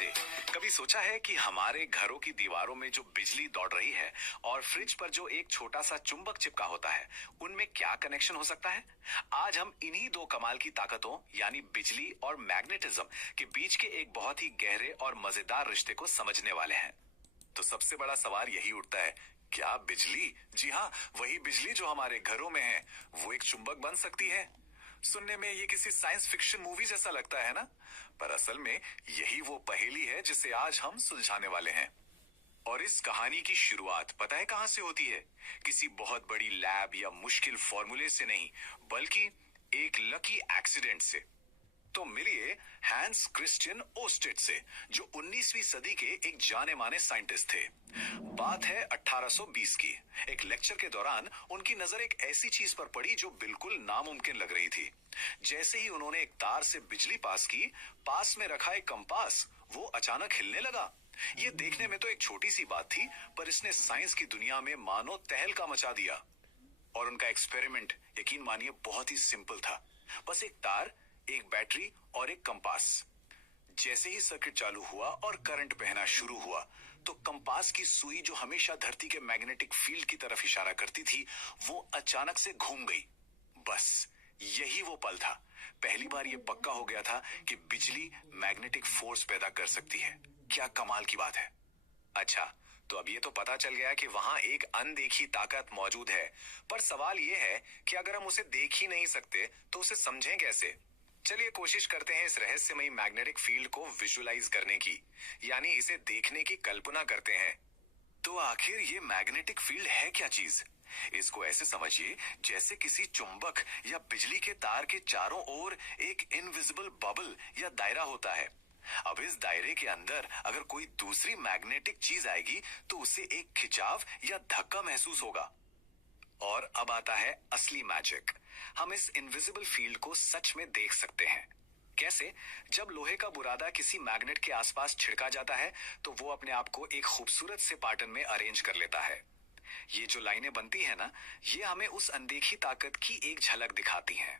नमस्ते। कभी सोचा है कि हमारे घरों की दीवारों में जो बिजली दौड़ रही है और फ्रिज पर जो एक छोटा सा चुंबक चिपका होता है, उनमें क्या कनेक्शन हो सकता है? आज हम इन्हीं दो कमाल की ताकतों यानी बिजली और मैग्नेटिज्म के बीच के एक बहुत ही गहरे और मजेदार रिश्ते को समझने वाले हैं। तो सबसे बड़ा सवाल यही उठता है, क्या बिजली, जी हाँ, वही बिजली जो हमारे घरों में है, वो एक चुंबक बन सकती है? सुनने में ये किसी साइंस फिक्शन मूवी जैसा लगता है ना? पर असल में यही वो पहेली है जिसे आज हम सुलझाने वाले हैं। और इस कहानी की शुरुआत पता है कहां से होती है? किसी बहुत बड़ी लैब या मुश्किल फॉर्मूले से नहीं, बल्कि एक लकी एक्सीडेंट से। तो मिलिए हैंस क्रिश्चियन ओस्टेड से, जो 19वीं सदी के एक जाने माने साइंटिस्ट थे। बात है 1820 की। एक लेक्चर के दौरान उनकी नजर एक ऐसी चीज पर पड़ी जो बिल्कुल नामुमकिन लग रही थी। जैसे ही उन्होंने एक तार से बिजली पास की, पास में रखा एक कंपास वो अचानक हिलने लगा। ये देखने में तो एक छोटी सी बात थी, पर इसने साइंस की दुनिया में मानो तहलका मचा दिया। और उनका एक्सपेरिमेंट, यकीन मानिए, बहुत ही सिंपल था। बस एक तार, एक बैटरी और एक कंपास। जैसे ही सर्किट चालू हुआ और करंट बहना शुरू हुआ, तो कंपास की सुई जो हमेशा धरती के मैग्नेटिक फील्ड की तरफ इशारा करती थी, वो अचानक से घूम गई। बस यही वो पल था। पहली बार ये पक्का हो गया था कि बिजली मैग्नेटिक फोर्स पैदा कर सकती है। क्या कमाल की बात है। अच्छा, तो अब ये तो पता चल गया कि वहां एक अनदेखी ताकत मौजूद है, पर सवाल ये है कि अगर हम उसे देख ही नहीं सकते तो उसे समझें कैसे? चलिए कोशिश करते हैं इस रहस्यमयी मैग्नेटिक फील्ड को विजुअलाइज करने की, यानी इसे देखने की कल्पना करते हैं। तो आखिर ये मैग्नेटिक फील्ड है क्या चीज? इसको ऐसे समझिए जैसे किसी चुंबक या बिजली के तार के चारों ओर एक इनविजिबल बबल या दायरा होता है। अब इस दायरे के अंदर अगर कोई दूसरी मैग्नेटिक चीज आएगी तो उसे एक खिंचाव या धक्का महसूस होगा। और अब आता है असली मैजिक। हम इस इनविजिबल फील्ड को सच में देख सकते हैं। कैसे? जब लोहे का बुरादा किसी मैग्नेट के आसपास छिड़का जाता है, तो वो अपने आप को एक खूबसूरत से पैटर्न में अरेंज कर लेता है। ये जो लाइनें बनती है ना, ये हमें उस अनदेखी ताकत की एक झलक दिखाती हैं।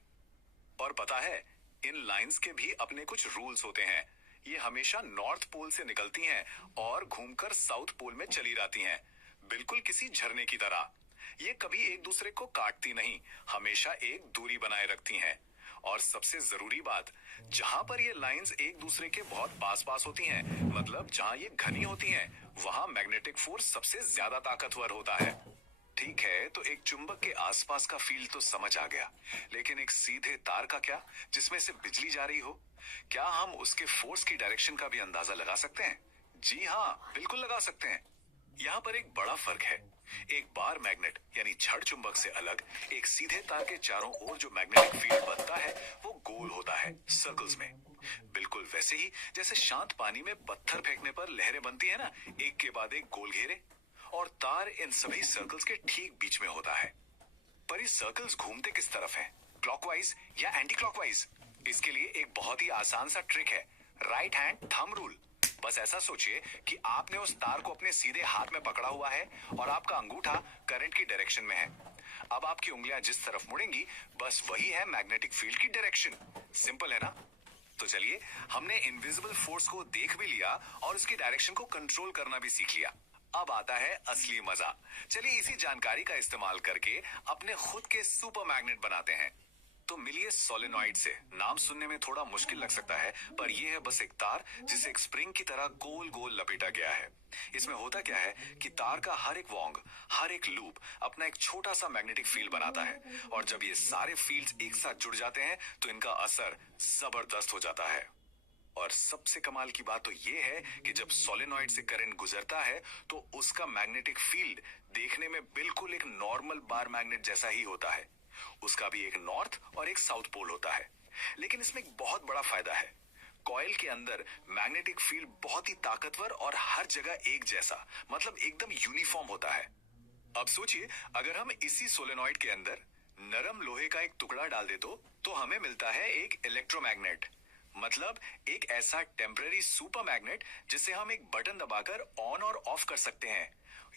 और पता है, इन लाइंस के भी अपने कुछ रूल्स होते हैं। ये हमेशा नॉर्थ पोल से निकलती हैं और घूमकर साउथ पोल में चली जाती हैं, बिल्कुल किसी झरने की तरह। ये कभी एक दूसरे को काटती नहीं, हमेशा एक दूरी बनाए रखती हैं। और सबसे जरूरी बात, जहां पर ये लाइंस एक दूसरे के बहुत पास पास होती हैं, मतलब जहां ये घनी होती हैं, वहां मैग्नेटिक फोर्स सबसे ज्यादा ताकतवर होता है। ठीक है, तो एक चुंबक के आसपास का फील्ड तो समझ आ गया, लेकिन एक सीधे तार का क्या, जिसमें से बिजली जा रही हो? क्या हम उसके फोर्स की डायरेक्शन का भी अंदाजा लगा सकते हैं? जी हाँ, बिल्कुल लगा सकते हैं। यहाँ पर एक बड़ा फर्क है। एक बार मैग्नेट यानी छड़ चुंबक से अलग एक सीधे तार के चारों ओर जो मैग्नेटिक फील्ड बनता है, वो गोल होता है, सर्कल्स में। बिल्कुल वैसे ही जैसे शांत पानी में पत्थर फेंकने पर लहरें बनती है ना, एक के बाद एक गोल घेरे। और तार इन सभी सर्कल्स के ठीक बीच में होता है। पर ये सर्कल्स घूमते किस तरफ हैं? क्लॉकवाइज या एंटी क्लॉकवाइज? इसके लिए एक बहुत ही आसान सा ट्रिक है, राइट हैंड थंब रूल। बस ऐसा सोचिए कि आपने उस तार को अपने सीधे हाथ में पकड़ा हुआ है और आपका अंगूठा करंट की डायरेक्शन में है। अब आपकी उंगलियां जिस तरफ मुड़ेंगी, बस वही है मैग्नेटिक फील्ड की डायरेक्शन। सिंपल है ना? तो चलिए, हमने इनविजिबल फोर्स को देख भी लिया और उसकी डायरेक्शन को कंट्रोल करना भी सीख लिया। अब आता है असली मजा। चलिए इसी जानकारी का इस्तेमाल करके अपने खुद के सुपर मैग्नेट बनाते हैं। तो मिलिए सोलेनॉइड से। नाम सुनने में थोड़ा मुश्किल लग सकता है, पर यह है बस एक तार जिसे एक स्प्रिंग की तरह गोल गोल लपेटा गया है। इसमें होता क्या है कि तार का हर एक वोंग, हर एक लूप अपना एक छोटा सा मैग्नेटिक फील्ड बनाता है, और जब ये सारे फील्ड्स एक साथ जुड़ जाते हैं तो इनका असर जबरदस्त हो जाता है। और सबसे कमाल की बात तो ये है कि जब सोलेनॉइड से करंट गुजरता है तो उसका मैग्नेटिक फील्ड देखने में बिल्कुल एक नॉर्मल बार मैग्नेट जैसा ही होता है। उसका भी एक नॉर्थ और एक साउथ पोल होता है। लेकिन इसमें एक बहुत बड़ा फायदा है। कॉइल के अंदर मैग्नेटिक फील्ड बहुत ही ताकतवर और हर जगह एक जैसा, मतलब एकदम यूनिफॉर्म होता है। अब सोचिए, अगर हम इसी सोलेनॉइड के अंदर नरम लोहे का एक टुकड़ा डाल दे तो हमें मिलता है एक इलेक्ट्रोमैग्नेट, मतलब एक ऐसा टेम्पररी सुपर मैग्नेट जिसे हम एक बटन दबाकर ऑन और ऑफ कर सकते हैं।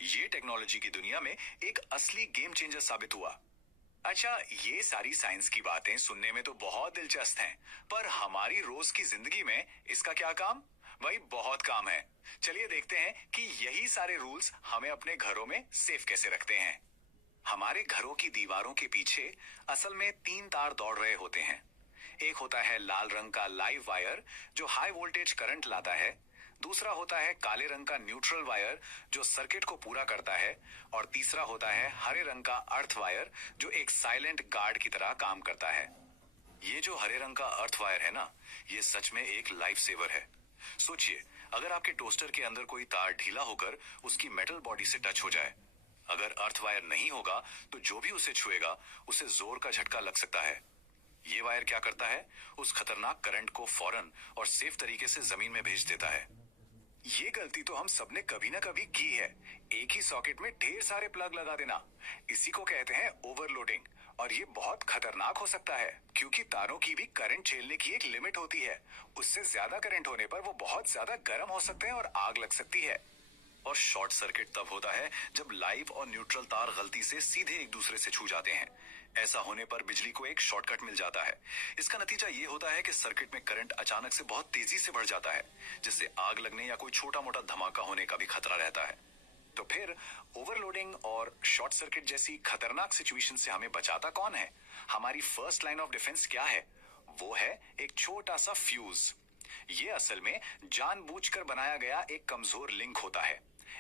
ये टेक्नोलॉजी की दुनिया में एक असली गेम चेंजर साबित हुआ। अच्छा, ये सारी साइंस की बातें सुनने में तो बहुत दिलचस्प हैं, पर हमारी रोज की जिंदगी में इसका क्या काम? भाई बहुत काम है। चलिए देखते हैं कि यही सारे रूल्स हमें अपने घरों में सेफ कैसे रखते हैं। हमारे घरों की दीवारों के पीछे असल में तीन तार दौड़ रहे होते हैं। एक होता है लाल रंग का लाइव वायर जो हाई वोल्टेज करंट लाता है। दूसरा होता है काले रंग का न्यूट्रल वायर जो सर्किट को पूरा करता है। और तीसरा होता है हरे रंग का अर्थ वायर जो एक साइलेंट गार्ड की तरह काम करता है। ये जो हरे रंग का अर्थ वायर है ना, ये सच में एक लाइफ सेवर है। सोचिए, अगर आपके टोस्टर के अंदर कोई तार ढीला होकर उसकी मेटल बॉडी से टच हो जाए, अगर अर्थ वायर नहीं होगा तो जो भी उसे छुएगा उसे जोर का झटका लग सकता है। ये वायर क्या करता है, उस खतरनाक करंट को फौरन और सेफ तरीके से जमीन में भेज देता है। ये गलती तो हम सबने कभी ना कभी की है, एक ही सॉकेट में ढेर सारे प्लग लगा देना। इसी को कहते हैं ओवरलोडिंग। और ये बहुत खतरनाक हो सकता है क्योंकि तारों की भी करंट झेलने की एक लिमिट होती है। उससे ज्यादा करंट होने पर वो बहुत ज्यादा गर्म हो सकते हैं और आग लग सकती है। और शॉर्ट सर्किट तब होता है जब लाइव और न्यूट्रल तार गलती से सीधे एक दूसरे से छू जाते हैं। ऐसा होने पर बिजली को एक शॉर्टकट मिल जाता है। इसका नतीजा ये होता है कि सर्किट में करंट अचानक से बहुत तेजी से बढ़ जाता है, जिससे आग लगने या कोई छोटा मोटा धमाका होने का भी खतरा रहता है। तो फिर ओवरलोडिंग और शॉर्ट सर्किट जैसी खतरनाक सिचुएशन से हमें बचाता कौन है? हमारी फर्स्ट लाइन ऑफ डिफेंस क्या है? वो है एक छोटा सा फ्यूज। ये असल में जानबूझकर बनाया गया एक कमजोर लिंक होता है।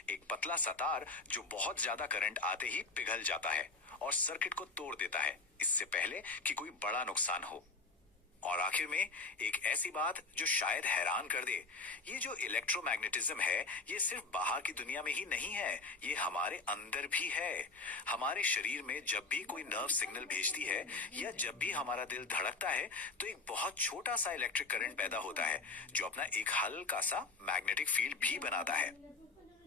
एक पतला सा तार जो बहुत ज्यादा करंट आते ही पिघल जाता है और सर्किट को तोड़ देता है, इससे पहले कि कोई बड़ा नुकसान हो। और आखिर में एक ऐसी बात जो शायद हैरान कर दे, ये जो इलेक्ट्रोमैग्नेटिज्म है ये सिर्फ बाहर की दुनिया में ही नहीं है, ये हमारे अंदर भी है। हमारे शरीर में जब भी कोई नर्व सिग्नल भेजती है या जब भी हमारा दिल धड़कता है तो एक बहुत छोटा सा इलेक्ट्रिक करंट पैदा होता है जो अपना एक हल्का सा मैग्नेटिक फील्ड भी बनाता है।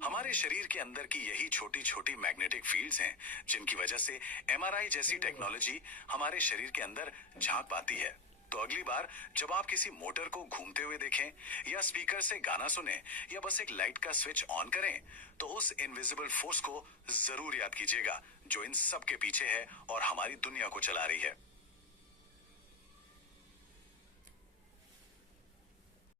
हमारे शरीर के अंदर की यही छोटी छोटी मैग्नेटिक फील्ड्स हैं जिनकी वजह से एमआरआई जैसी टेक्नोलॉजी हमारे शरीर के अंदर झांक पाती है। तो अगली बार जब आप किसी मोटर को घूमते हुए देखें या स्पीकर से गाना सुने या बस एक लाइट का स्विच ऑन करें तो उस इनविजिबल फोर्स को जरूर याद कीजिएगा जो इन सब के पीछे है और हमारी दुनिया को चला रही है।